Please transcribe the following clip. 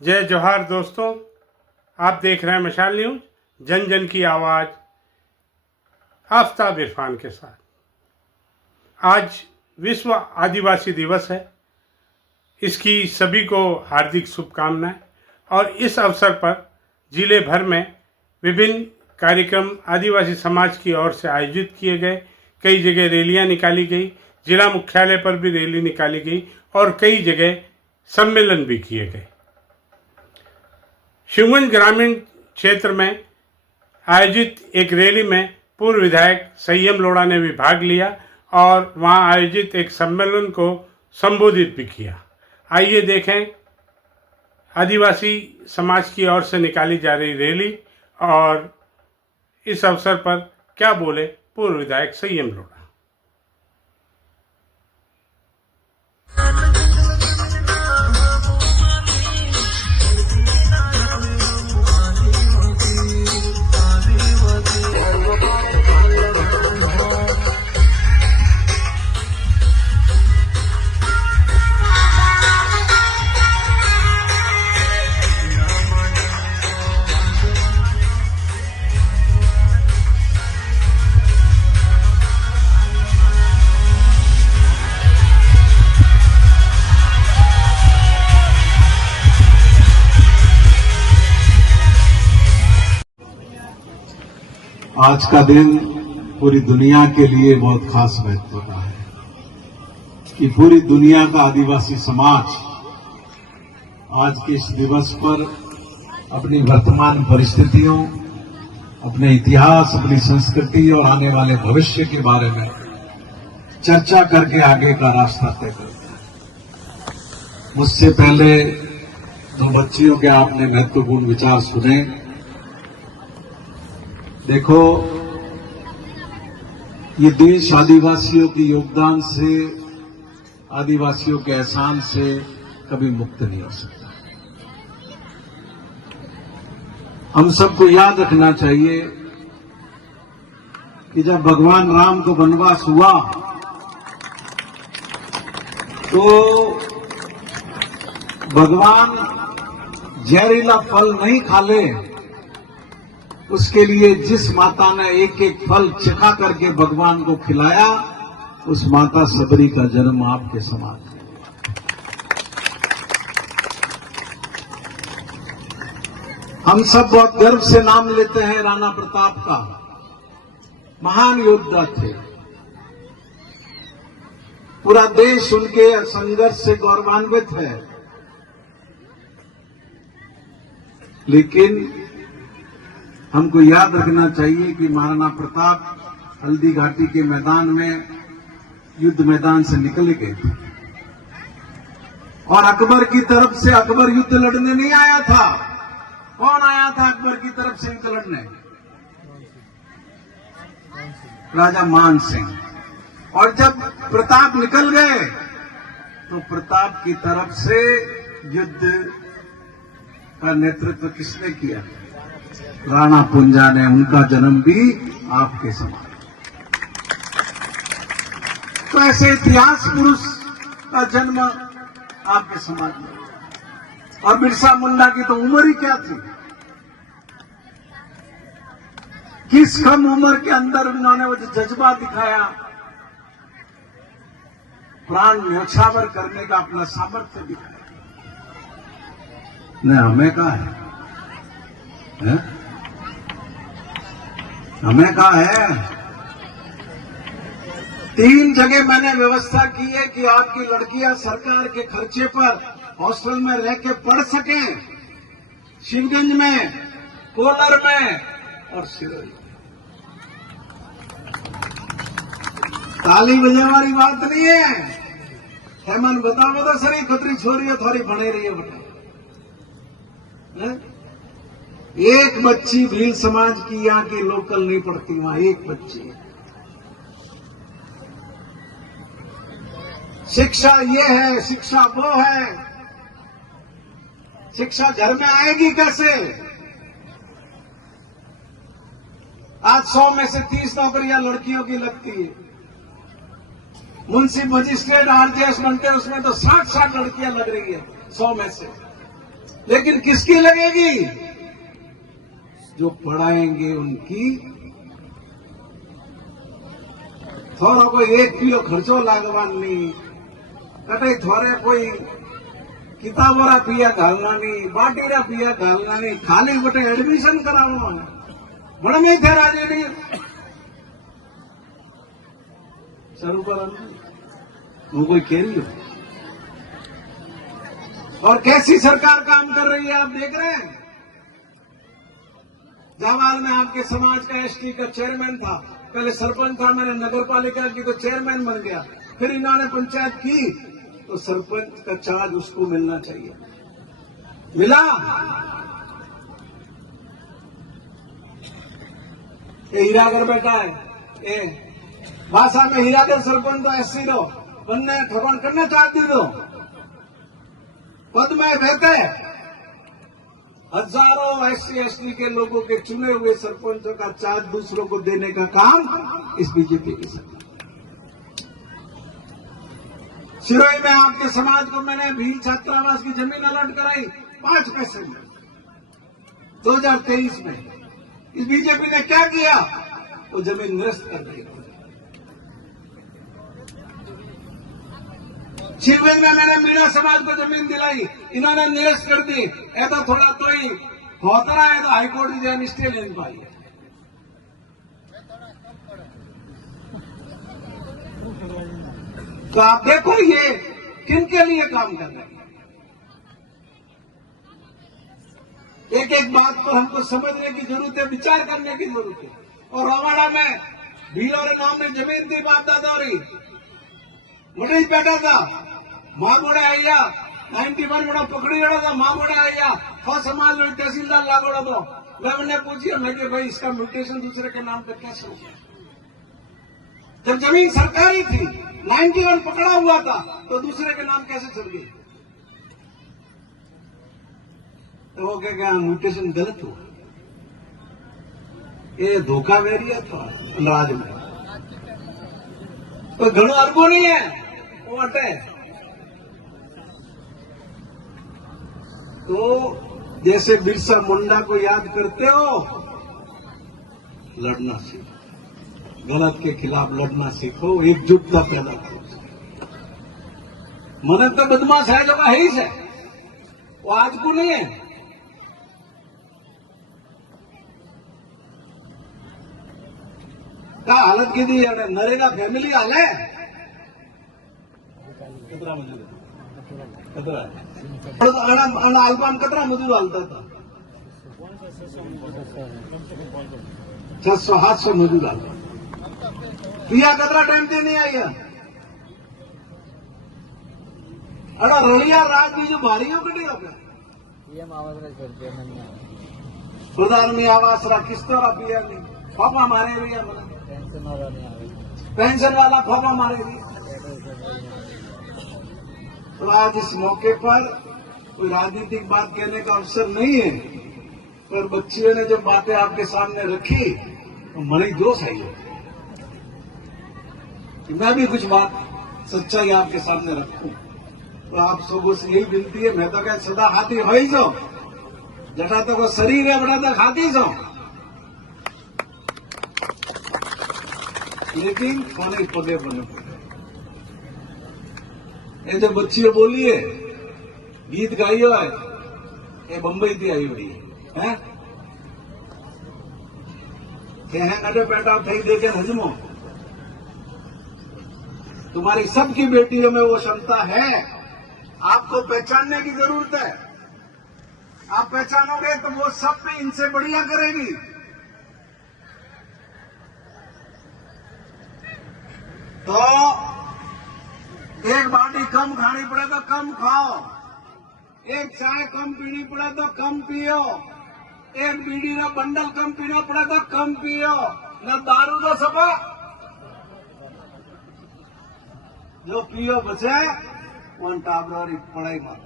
जय जोहार दोस्तों, आप देख रहे हैं मशाल न्यूज, जन जन की आवाज़, आफ्ताब इरफान के साथ। आज विश्व आदिवासी दिवस है। इसकी सभी को हार्दिक शुभकामनाएं। और इस अवसर पर जिले भर में विभिन्न कार्यक्रम आदिवासी समाज की ओर से आयोजित किए गए। कई जगह रैलियां निकाली गई, जिला मुख्यालय पर भी रैली निकाली गई और कई जगह सम्मेलन भी किए गए। शिवगंज ग्रामीण क्षेत्र में आयोजित एक रैली में पूर्व विधायक संयम लोढ़ा ने भी भाग लिया और वहां आयोजित एक सम्मेलन को संबोधित भी किया। आइए देखें आदिवासी समाज की ओर से निकाली जा रही रैली और इस अवसर पर क्या बोले पूर्व विधायक संयम लोढ़ा। आज का दिन पूरी दुनिया के लिए बहुत खास महत्व का है कि पूरी दुनिया का आदिवासी समाज आज के इस दिवस पर अपनी वर्तमान परिस्थितियों, अपने इतिहास, अपनी संस्कृति और आने वाले भविष्य के बारे में चर्चा करके आगे का रास्ता तय करता है। मुझसे पहले दो बच्चियों के आपने महत्वपूर्ण विचार सुने। देखो, ये देश आदिवासियों के योगदान से, आदिवासियों के एहसान से कभी मुक्त नहीं हो सकता। हम सबको याद रखना चाहिए कि जब भगवान राम को वनवास हुआ तो भगवान जहरीला फल नहीं खा ले, उसके लिए जिस माता ने एक एक फल चखा करके भगवान को खिलाया, उस माता सबरी का जन्म आपके समाज में। हम सब बहुत गर्व से नाम लेते हैं राणा प्रताप का। महान योद्धा थे। पूरा देश उनके संघर्ष से गौरवान्वित है। लेकिन हमको याद रखना चाहिए कि महाराणा प्रताप हल्दी घाटी के मैदान में, युद्ध मैदान से निकल गए थे और अकबर की तरफ से अकबर युद्ध लड़ने नहीं आया था। कौन आया था अकबर की तरफ से युद्ध लड़ने? राजा मान सिंह। और जब प्रताप निकल गए तो प्रताप की तरफ से युद्ध का नेतृत्व किसने किया? राणा पुंजा ने। उनका जन्म भी आपके समाज। तो ऐसे इतिहास पुरुष का जन्म आपके समाज में। और बिरसा मुंडा की तो उम्र ही क्या थी? किस कम उम्र के अंदर उन्होंने वो जज्बा दिखाया, प्राण न्योछावर करने का अपना सामर्थ्य दिखाया। न हमें कहा है? हमें कहा है? 3 जगह मैंने व्यवस्था की है कि आपकी लड़कियां सरकार के खर्चे पर हॉस्टल में रह के पढ़ सकें। शिवगंज में, कोलर में और सिरोही। ताली बजाने वाली बात नहीं है। हेमंत बताओ तो सरी खतरी छोरी है, थोड़ी बने रही है बेटा। एक बच्ची भील समाज की यहाँ की लोकल नहीं पढ़ती, वहां एक बच्ची। शिक्षा ये है, शिक्षा वो है। शिक्षा घर में आएगी कैसे? आज 100 में से 30 नौकरियां लड़कियों की लगती है। मुंशी मजिस्ट्रेट आरजेएस बनते हैं, उसमें तो 60 लड़कियां लग रही है 100 में से। लेकिन किसकी लगेगी? जो पढ़ाएंगे उनकी। थोड़ा कोई 1 किलो खर्चो लागवान नहीं, कटे थोड़े कोई किताबोरा पिया घालना नहीं, बाटीरा पिया घालना नहीं, खाली बटे एडमिशन करावनो बड़ा नहीं थे राजे नहीं शुरू कर वो कोई कह रही हो। और कैसी सरकार काम कर रही है आप देख रहे हैं। जावाल में आपके समाज का एसटी का चेयरमैन था, पहले सरपंच था, मैंने नगर पालिका की तो चेयरमैन बन गया, फिर इन्होंने पंचायत की तो सरपंच का चार्ज उसको मिलना चाहिए, मिला? ये हीरागर बेटा है, ए भाषा में हीरागर सरपंच तो एससी रो बनने ठगन करने चाहती दो पद में रहते हजारों एससी एसटी के लोगों के चुने हुए सरपंचों का चार्ज दूसरों को देने का काम इस बीजेपी की सरकार। सिरोही में आपके समाज को मैंने भी छात्रावास की जमीन अलॉट कराई 5 पैसे में 2023 में। इस बीजेपी ने क्या किया? वो जमीन निरस्त कर दी। शिवगंज में मैंने मीणा समाज को जमीन दिलाई, इन्होंने निरस्त कर दी। ऐसा थोड़ा तो ही होता रहा है तो हाईकोर्ट की जमीन स्टे ले पाई। तो आप देखो ये किनके लिए काम कर रहे हैं। एक एक बात पर हमको समझने की जरूरत है, विचार करने की जरूरत है। और रवाड़ा में भीलोरे नाम में जमीन थी बाप दादारी, मुझे बैठा था मां बोड़े आइया 91 बड़ा पकड़ी रहा था, मां बोड़े आइया और समाज में तहसीलदार लागोड़ा दो। मैंने पूछिए मैं कि भाई इसका म्यूटेशन दूसरे के नाम पर कैसे हो गया? जब जमीन सरकारी थी 91 पकड़ा हुआ था तो दूसरे के नाम कैसे चल गई? तो वो क्या म्यूटेशन गलत हुआ, ये धोखा वेरिया था राज में। तो घणो अरबो नहीं है वो अटे। तो जैसे बिरसा मुंडा को याद करते हो, लड़ना सीखो, गलत के खिलाफ लड़ना सीखो, एकजुटता पैदा करो। मन तो बदमाश है जो है ही से, वो आज को नहीं है। क्या हालत की थी नरेगा फैमिली हाल है कितना मजदूर कितना अल्पान कितना मजदूर हालता था 600-700 मजदूर हालता। पिया कितना टाइम से नहीं आई है। अड़ा रड़िया राज बीजू भारी हो कटी हो प्रधानमंत्री आवास रा किस तरह पिया नहीं पापा मारे भैया पेंशन वाला पापा मारे रही। तो आज इस मौके पर कोई राजनीतिक बात कहने का अवसर नहीं है, पर बच्चियों ने जो बातें आपके सामने रखी तो मणि जोश आई है कि मैं भी कुछ बात सच्चाई आपके सामने रखूं। तो आप सबों से यही विनती है, मैं तो क्या सदा हाथी हो ही जाओ, जटा तो वो शरीर है बड़ा तक हाथी जाओ, लेकिन खाने पगे बने पड़े। ये जो बच्चियों बोली है गीत गाइयो है, ये बम्बई थी आई हुई है नडे पैटा थी देखे हजमो। तुम्हारी सबकी बेटियों में वो क्षमता है, आपको पहचानने की जरूरत है। आप पहचानोगे तो वो सब में इनसे बढ़िया करेगी। तो एक बाटी कम खानी पड़े तो कम खाओ, एक चाय कम पीनी पड़े तो कम पियो, एक बीड़ी का बंडल कम पीना पड़े तो कम पियो, न दारू तो सपा जो पियो बचे वन टाबरी पढ़ाई मत।